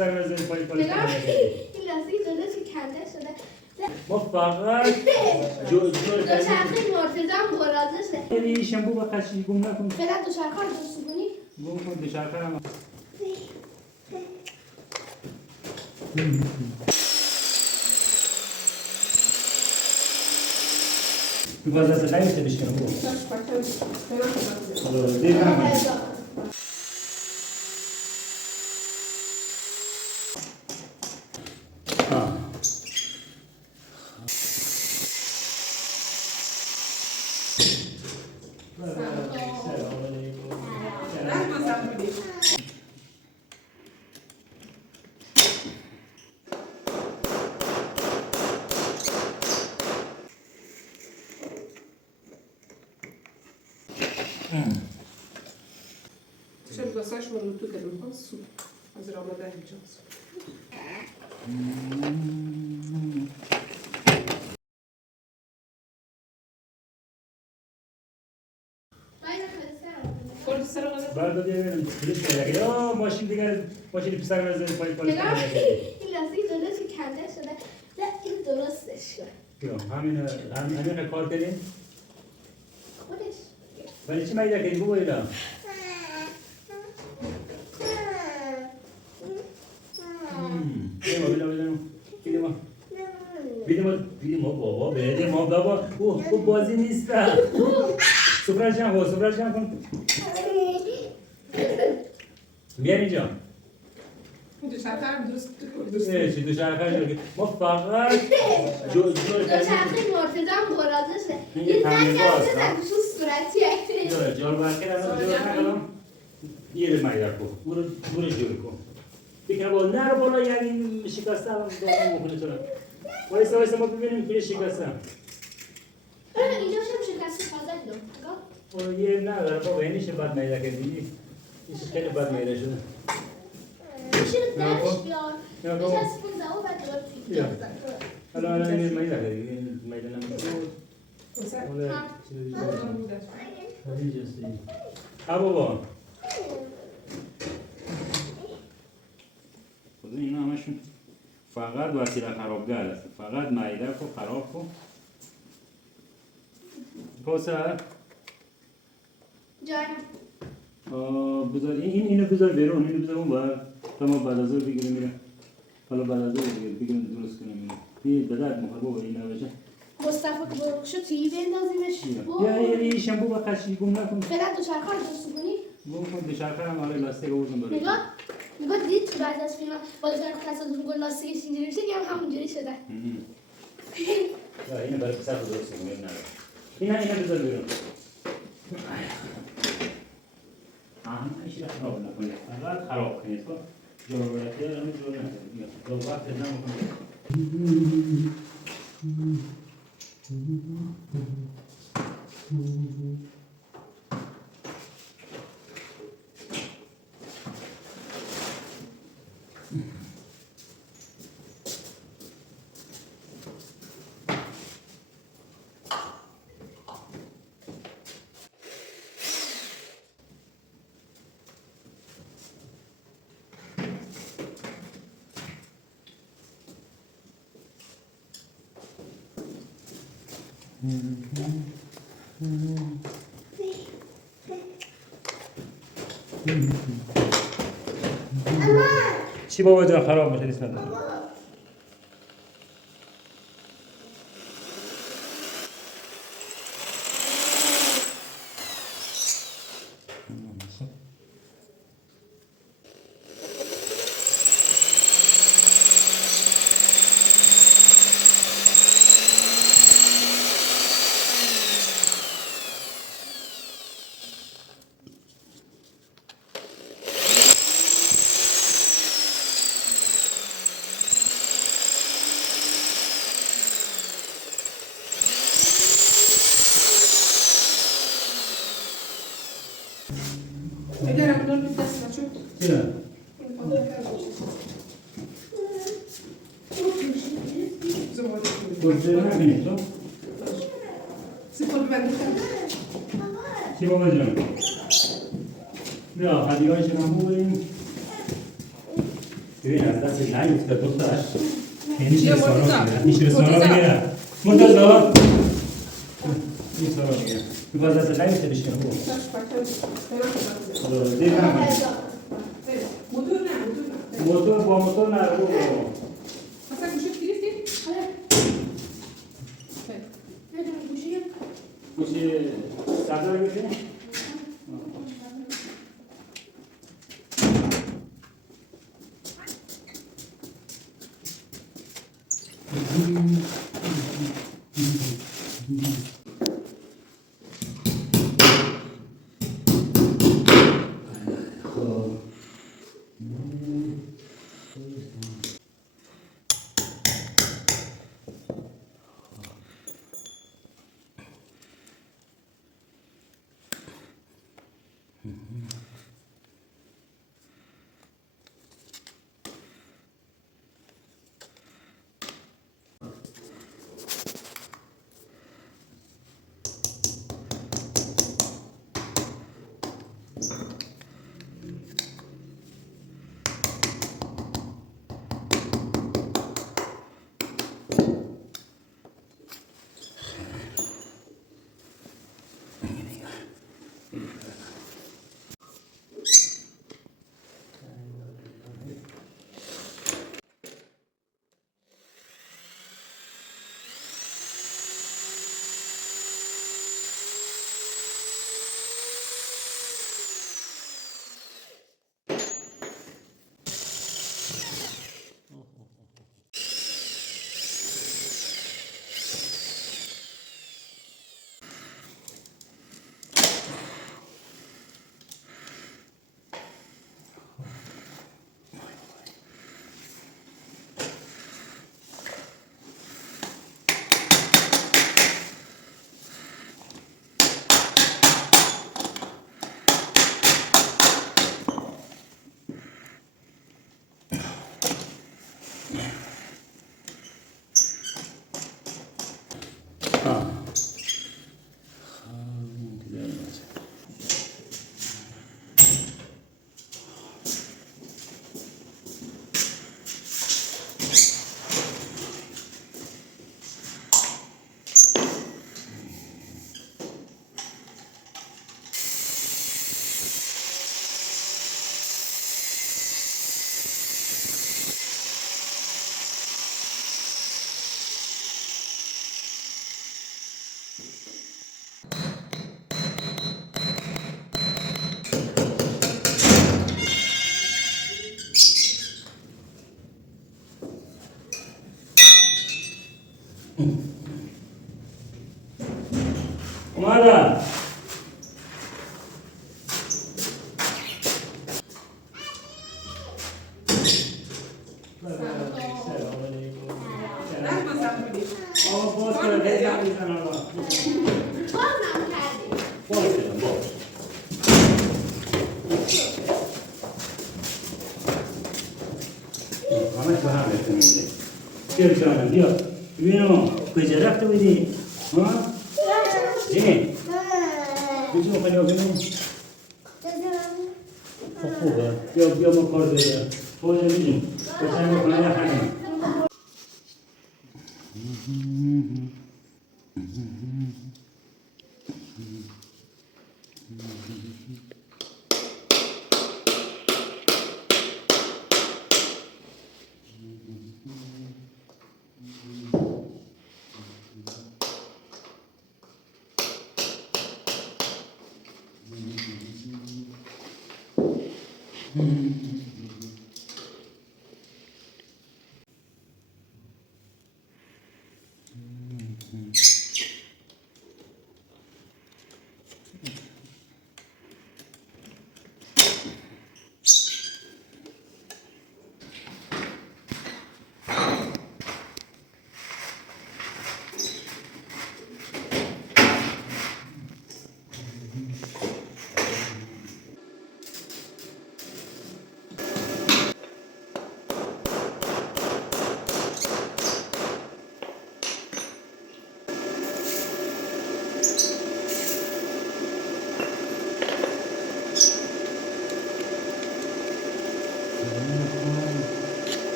پسر نزدی پای پالیش نگاه کنی. این لاستیک جلوش کنده شده. ما فقط جور دوچرخه مرتضی هم برازشه. یه شنبو با قشنگی گم نکن. فعلا دوچرخه رو درست کنی. گم کن دوچرخه هم. تو باز از نمیشه بشکنم بو. دیدم. Trzeba dostać mu tu ten pasu, a zrobię dalej czas. بعد دیگه پلیس میگه یا ماشین دیگه ماشین پسر نزدی پای پالیش نگاه کنی. این لاستیک جلوش کنده شده. نه این درستش کن. همین کار کردین؟ خودش. ولی چی میگه که بو اینا؟ بیدیم بابا او بازی نیست. سفرش جمع کن. بیار اینجا. دوچرخه ما فقط دوچرخه مرتضی هم برازشه. این نکرده تو صورتیه. جال برکر الان جور نکنم. یه میدار کو. برو جور کو. فکر نبود نرو بالا یعنی شکسته هم دوام بکنه چرا؟ وایسا ما ببینیم کلی شکسته. اینجا شکسته فضل دو. اون یه نداره بابا اینش بد میده که دیدی. اینش خیلی بد میده شده. میشه درش بیار. میشه از فون زاو بعد دوباره فیلم بزن. الان این میده که میده نمیشه. ها بابا. خود اینا همشون فقط وسیله خرابگر است. فقط معده کو خراب کو. پوسه جان. بذار اینو بذار بیرون اینو بذار اون بر تا ما بعد از اون بگیریم میره. حالا بعد از اون بگیریم درست کنیم. این بدات مخابو اینا بشه. مصطفی برقشو توی بندازیمش. یا شنبو با قشنگی گم نکن. فعلا دوچرخه رو درست کنی. گم کن دوچرخه هم آره لاستیک آوردم برای. نگاه دید تو بعد از فیلم بازار تصادف گل لاستیکش اینجوری میشه هم همونجوری شده. اینو برای پسر درست کنیم اینا بذار بیرون. ایش خراب نکنید. فقط خراب کنید. جوراتی رو جور نکنید. دو وقت نمی‌کنید. چی بابا جان خراب میشه اسمت Eğer bunun bir ders var çok. چرا؟ گفته نکنید تو؟ Spor güvenlik. چی بابا جان؟ بیا خدیگاهش رو هم بودیم ببین از دست نیفته دختر. میشه بیا رسانه مرتضی. میگیرم. میشه رسانه مرتضی. میگیرم. مرتضی. این سارا میگیرم. میخواد دست نیفته بشکنه خوب. Taş bakar. Merak etme. دیگه هم. Evet. Motor ne? Motor ne? موتور با موتور نرو. Mesela kuşu girişti. آره Evet. ندونم گوشی گوشی سردار میکنه؟ اومدم. Ben masam gibi. باز کرده زن میزن آقا. بازم کردی باز کردم باز. همه تو هم بهتون میده. چه جانم بیا. ببینم کجا رفته بودی؟ ها؟ چی؟ میتونم خیلی ببینم؟ خب خوبه. بیا ما کار داریم. توجه میدیم. بسنگ بکنه نخنیم.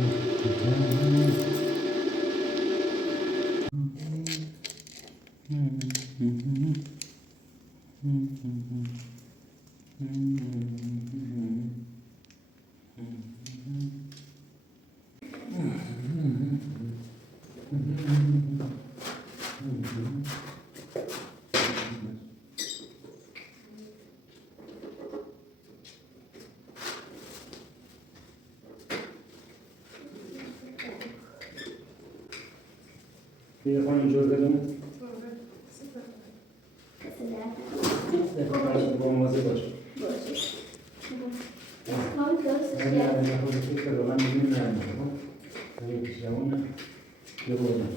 Bir خانم جور بدون دفعه با مواظب باش من فکر رو من نمیدونم یک جوانه یه بودم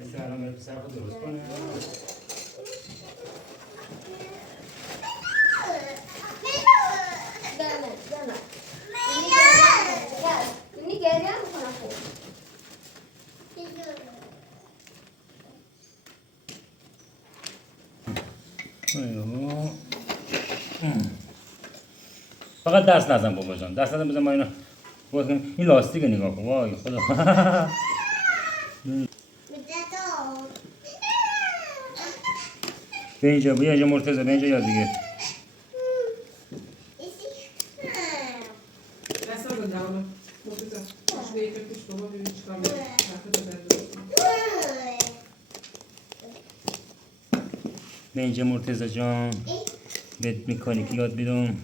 ایسا الان باید پسر خود درست کنه فقط دست نزن بابا جان دست نزن بزن ما اینو باز کنیم این لاستیک نگاه کن وای خدا به اینجا بیا اینجا مرتضی به اینجا یاد بگیر دست نزن دهانو مرتضی شده یکی پیش بابا ببین چیکار می‌کنه رفته تو درد به اینجا مرتضی جان بهت مکانیکی یاد بدم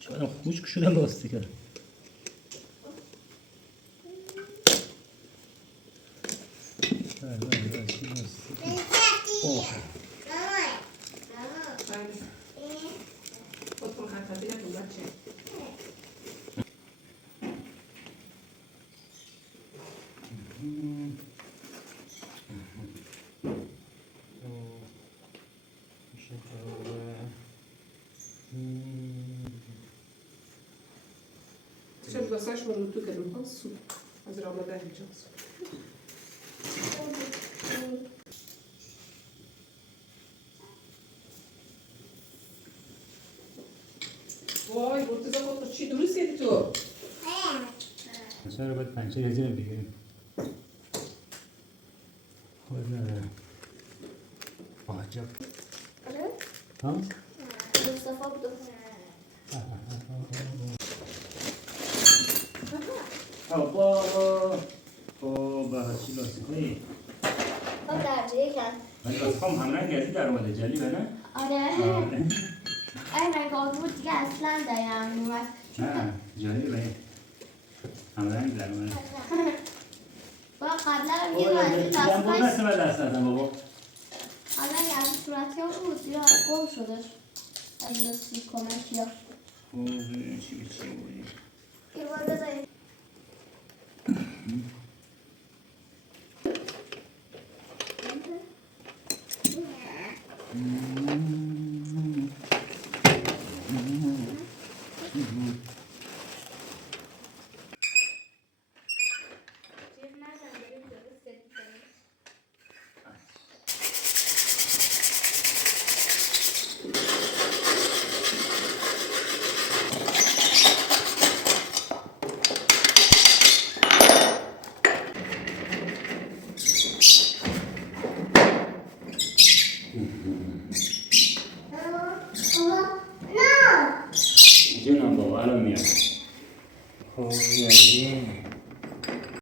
چقدر خوشک شده لاستیکه خودتون خطابی نکن بچه Deixa eu só chamar no tuca, não posso fazer uma da Johnson. وای مرتضی خود چی درست کردی تو؟ چرا باید پنچه یه زیر بگیریم خود نداره عجب ها؟ مصطفی بود بابا چی لاستیکایی؟ خب درجه کن ولی لاستیکام همرنگ گردی در اومده جلیبه نه؟ آره این رنگ آبی بود دیگه اصلا دارم نومد نه جلیبه همرنگ در اومده با قبلا یه وقتی جنبون نسته من دست ندم بابا حالا یه از صورتی ها بود یا گم شدش از لاستیک کمکی ها خوب چی بودی؟ یه بار بذاریم جونم بابا الان میام خب یادی